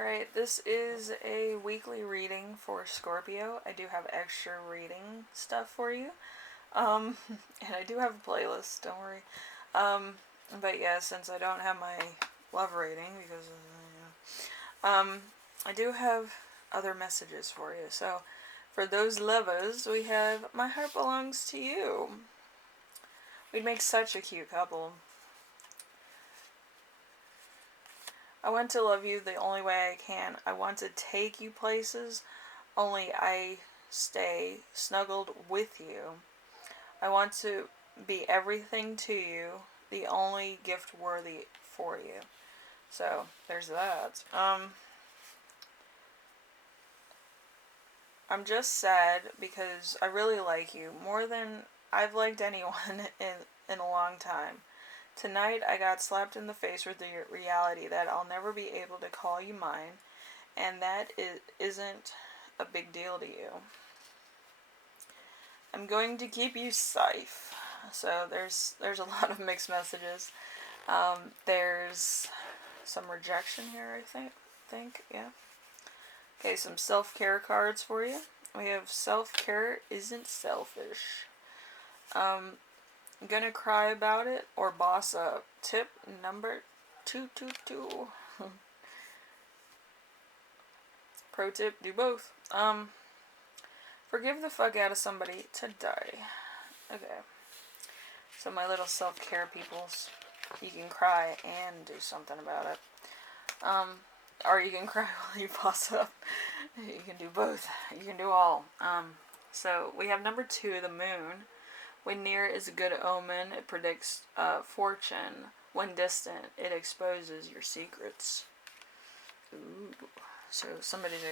Alright, this is a weekly reading for Scorpio. I do have extra reading stuff for you. And I do have a playlist, don't worry. But yeah, since I don't have my love reading, because, I do have other messages for you. So, for those lovers, we have My Heart Belongs to You. We'd make such a cute couple. I want to love you the only way I can. I want to take you places, only I stay snuggled with you. I want to be everything to you, the only gift worthy for you. So, there's that. I'm just sad because I really like you more than I've liked anyone in a long time. Tonight I got slapped in the face with the reality that I'll never be able to call you mine, and that isn't a big deal to you. I'm going to keep you safe. So there's a lot of mixed messages. There's some rejection here, I think, yeah. Okay, some self-care cards for you. We have self-care isn't selfish. I'm gonna cry about it or boss up. Tip number 222. Pro tip, do both. Forgive the fuck out of somebody today. Okay. So my little self-care peoples, you can cry and do something about it. Or you can cry while you boss up. You can do both. You can do all. So we have number 2, the moon. When near is a good omen. It predicts fortune. When distant, it exposes your secrets. Ooh. So somebody's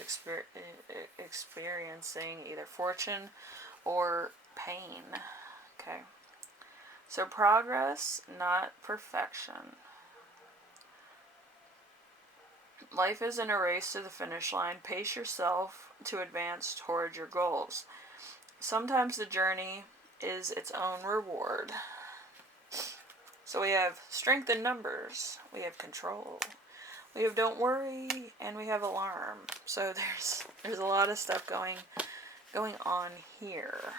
experiencing either fortune or pain. Okay. So progress, not perfection. Life isn't a race to the finish line. Pace yourself to advance toward your goals. Sometimes the journey is its own reward. So we have strength in numbers. We have control. We have don't worry, and we have alarm. So there's a lot of stuff going on here.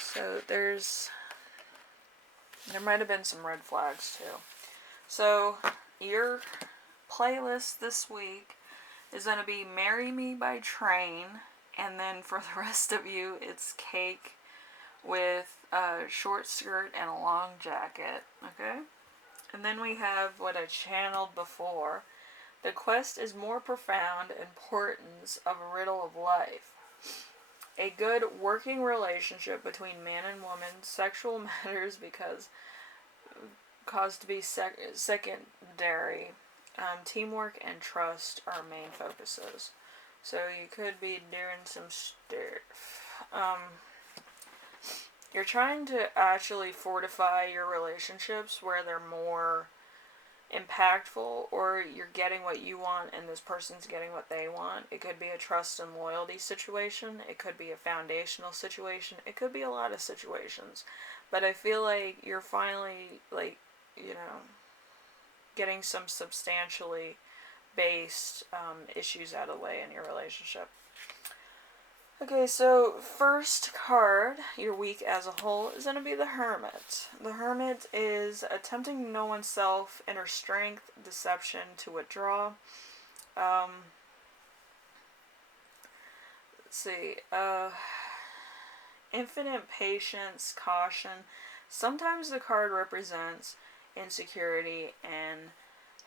So there might have been some red flags too. So your playlist this week is going to be Marry Me by Train, and then for the rest of you it's Cake with a short skirt and a long jacket. Okay? And then we have what I channeled before. The quest is more profound importance of a riddle of life. A good working relationship between man and woman. Sexual matters because caused to be secondary. Teamwork and trust are main focuses. So you could be doing some stuff. You're trying to actually fortify your relationships where they're more impactful, or you're getting what you want and this person's getting what they want. It could be a trust and loyalty situation. It could be a foundational situation. It could be a lot of situations. But I feel like you're finally, getting some substantially based issues out of the way in your relationship. Okay, so first card, your week as a whole, is going to be the Hermit. The Hermit is attempting to know oneself, inner strength, deception, to withdraw. Let's see. Infinite patience, caution. Sometimes the card represents insecurity and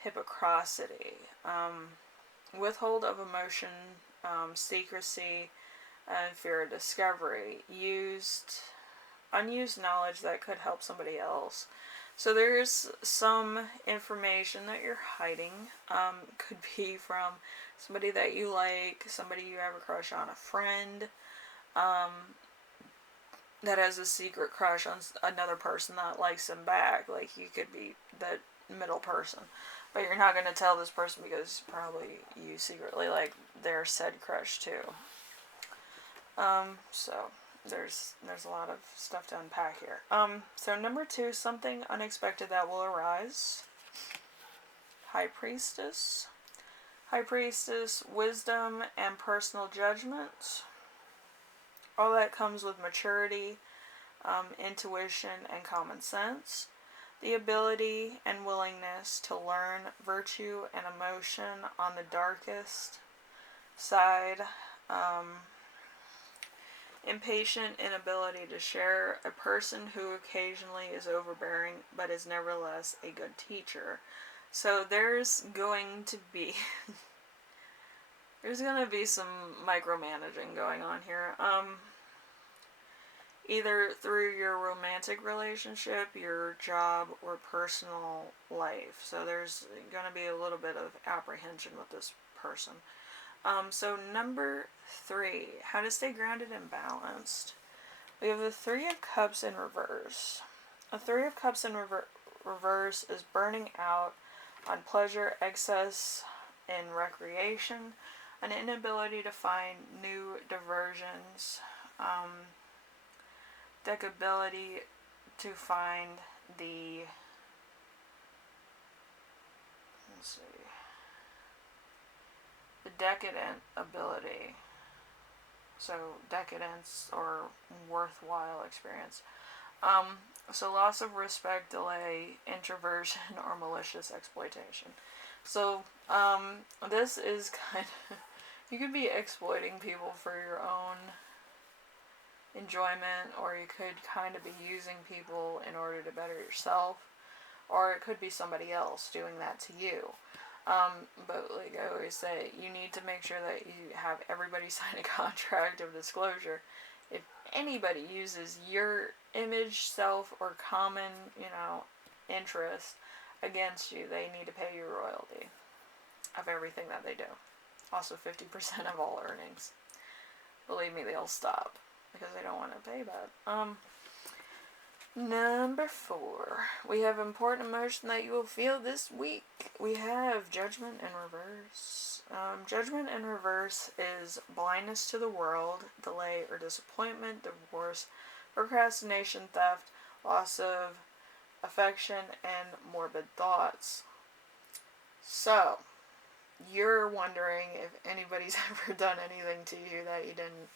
hypocrisy. Withhold of emotion, secrecy, and fear of discovery. Unused knowledge that could help somebody else. So there's some information that you're hiding. Could be from somebody that you like, somebody you have a crush on, a friend that has a secret crush on another person that likes them back. Like, you could be the middle person. But you're not going to tell this person because probably you secretly like their said crush too. So there's a lot of stuff to unpack here. So number 2, something unexpected that will arise. High Priestess. High Priestess, wisdom and personal judgment. All that comes with maturity, intuition, and common sense. The ability and willingness to learn virtue and emotion on the darkest side. Impatient inability to share. A person who occasionally is overbearing but is nevertheless a good teacher. So there's going to be some micromanaging going on here. Either through your romantic relationship, your job, or personal life. So there's going to be a little bit of apprehension with this person. So number 3, how to stay grounded and balanced. We have the 3 of Cups in reverse. A 3 of Cups in reverse is burning out on pleasure, excess in recreation, an inability to find new diversions, deckability to find the, the decadent ability. So decadence or worthwhile experience. So loss of respect, delay, introversion, or malicious exploitation. So this is kind of, you could be exploiting people for your own enjoyment, or you could kind of be using people in order to better yourself, or it could be somebody else doing that to you. But like I always say, you need to make sure that you have everybody sign a contract of disclosure. If anybody uses your image, self, or common, interest against you, they need to pay you royalty of everything that they do. Also 50% of all earnings. Believe me, they'll stop because they don't want to pay that. Number 4, we have important emotion that you will feel this week. We have judgment in reverse. Judgment in reverse is blindness to the world, delay or disappointment, divorce, procrastination, theft, loss of affection, and morbid thoughts. So, you're wondering if anybody's ever done anything to you that you didn't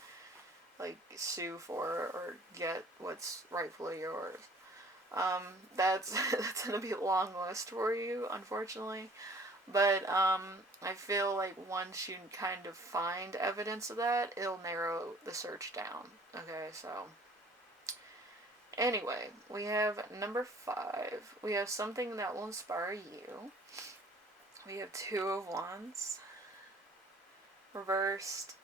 sue for or get what's rightfully yours. That's gonna be a long list for you, unfortunately. But I feel like once you kind of find evidence of that, it'll narrow the search down. Okay, so anyway, we have number 5. We have something that will inspire you. We have 2 of Wands reversed.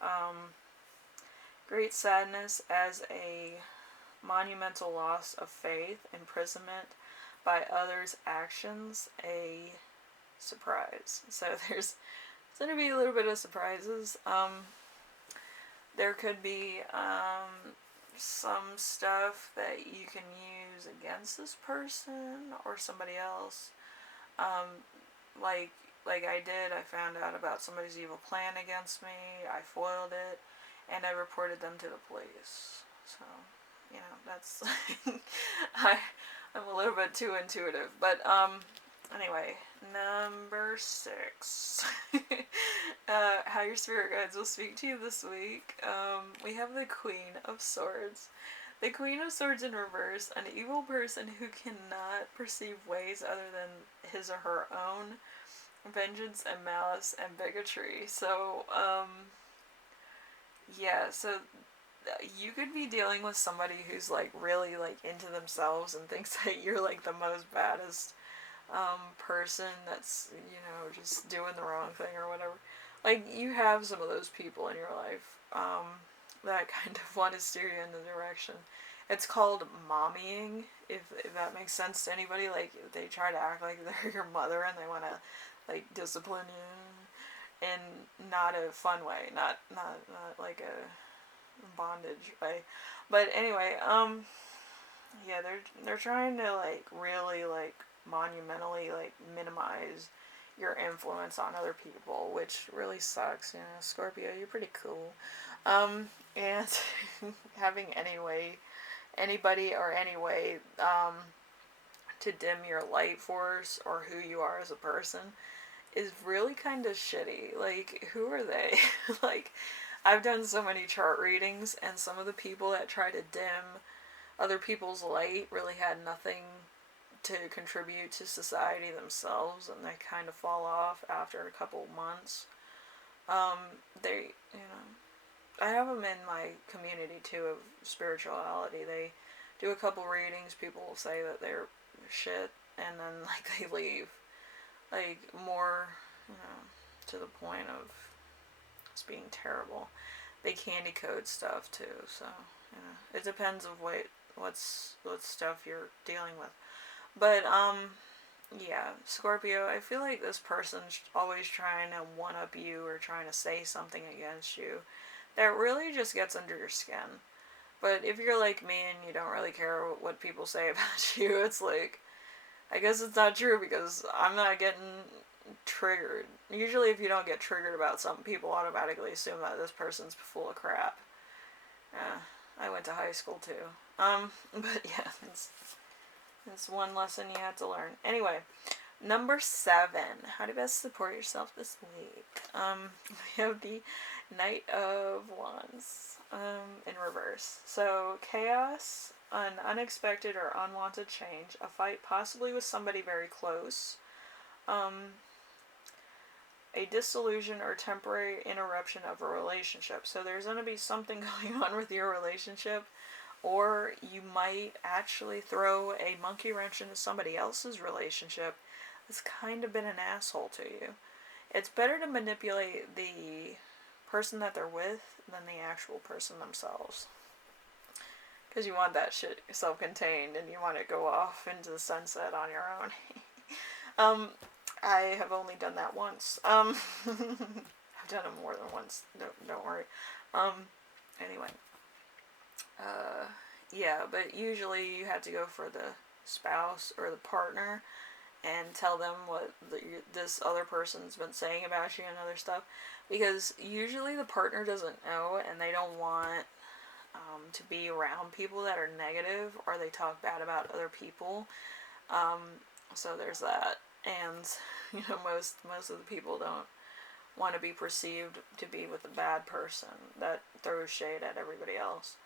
Great sadness as a monumental loss of faith, imprisonment by others' actions, a surprise. So there's going to be a little bit of surprises. There could be some stuff that you can use against this person or somebody else. Like I did, I found out about somebody's evil plan against me. I foiled it. And I reported them to the police. So, that's I'm a little bit too intuitive. But anyway, number 6. How your spirit guides will speak to you this week. We have the Queen of Swords. The Queen of Swords in reverse, an evil person who cannot perceive ways other than his or her own, vengeance and malice and bigotry. So, yeah, so you could be dealing with somebody who's really into themselves and thinks that you're the most baddest person that's just doing the wrong thing or whatever. You have some of those people in your life that kind of want to steer you in the direction. It's called mommying, if that makes sense to anybody. They try to act like they're your mother and they want to discipline you in not a fun way, not like a bondage way. But anyway, yeah, they're trying to really monumentally minimize your influence on other people, which really sucks. Scorpio, you're pretty cool. And having anybody or any way to dim your light force or who you are as a person is really kind of shitty. Like, who are they? Like, I've done so many chart readings, and some of the people that try to dim other people's light really had nothing to contribute to society themselves, and they kind of fall off after a couple months. They, I have them in my community too of spirituality. They do a couple readings. People will say that they're shit, and then like they leave. Like more, to the point of it's being terrible. They candy code stuff too, so it depends of what stuff you're dealing with. But yeah, Scorpio, I feel like this person's always trying to one up you or trying to say something against you that really just gets under your skin. But if you're like me and you don't really care what people say about you, it's like, I guess it's not true because I'm not getting triggered. Usually, if you don't get triggered about something, people automatically assume that this person's full of crap. I went to high school too. But yeah, it's one lesson you had to learn. Anyway, number 7. How to best support yourself this week. We have the Knight of Wands in reverse. So, chaos, an unexpected or unwanted change, a fight possibly with somebody very close, a dissolution or temporary interruption of a relationship. So there's going to be something going on with your relationship, or you might actually throw a monkey wrench into somebody else's relationship that's kind of been an asshole to you. It's better to manipulate the person that they're with than the actual person themselves. Because you want that shit self-contained and you want to go off into the sunset on your own. I have only done that once. I've done it more than once. Don't worry. Anyway. Yeah, but usually you have to go for the spouse or the partner and tell them what this other person's been saying about you and other stuff. Because usually the partner doesn't know and they don't want to be around people that are negative or they talk bad about other people. So there's that. And, most of the people don't want to be perceived to be with a bad person that throws shade at everybody else.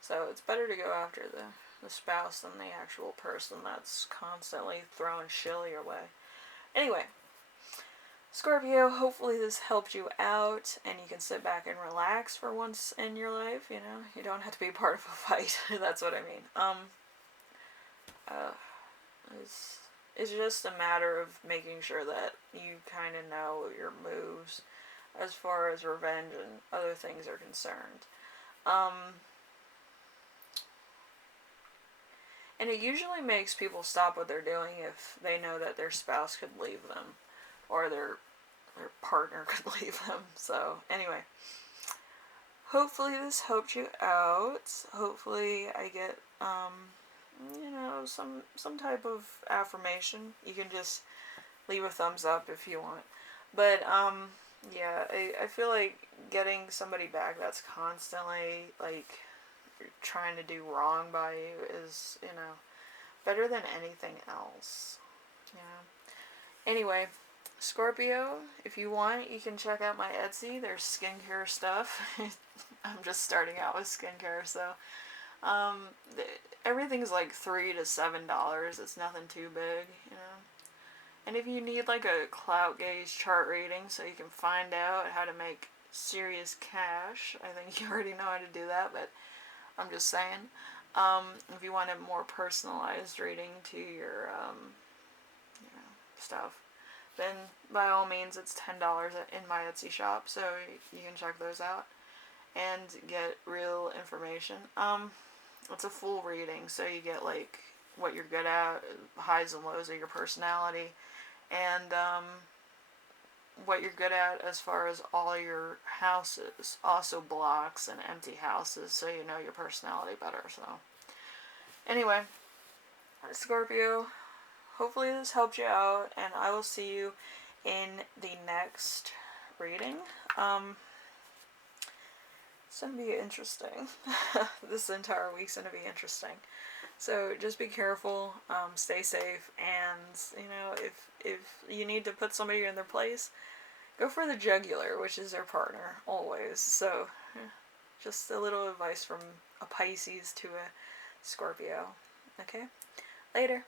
So it's better to go after the spouse than the actual person that's constantly throwing shill your way. Anyway, Scorpio, hopefully this helped you out and you can sit back and relax for once in your life, You don't have to be part of a fight. That's what I mean. It's just a matter of making sure that you kind of know your moves as far as revenge and other things are concerned. And it usually makes people stop what they're doing if they know that their spouse could leave them or their partner could leave them. So, anyway. Hopefully this helped you out. Hopefully I get, some type of affirmation. You can just leave a thumbs up if you want. But, yeah, I feel like getting somebody back that's constantly, trying to do wrong by you is, better than anything else. Anyway, Scorpio, if you want, you can check out my Etsy. There's skincare stuff. I'm just starting out with skincare, so everything's like $3 to $7. It's nothing too big, And if you need a clout gauge chart reading so you can find out how to make serious cash, I think you already know how to do that, but I'm just saying. If you want a more personalized reading to your stuff, then by all means it's $10 in my Etsy shop, so you can check those out and get real information. It's a full reading, so you get what you're good at, highs and lows of your personality, and what you're good at as far as all your houses, also blocks and empty houses, so you know your personality better. So anyway, Scorpio, hopefully this helped you out, and I will see you in the next reading. It's going to be interesting. This entire week's going to be interesting. So just be careful, stay safe, and you know, if you need to put somebody in their place, go for the jugular, which is their partner always. So just a little advice from a Pisces to a Scorpio. Okay, later.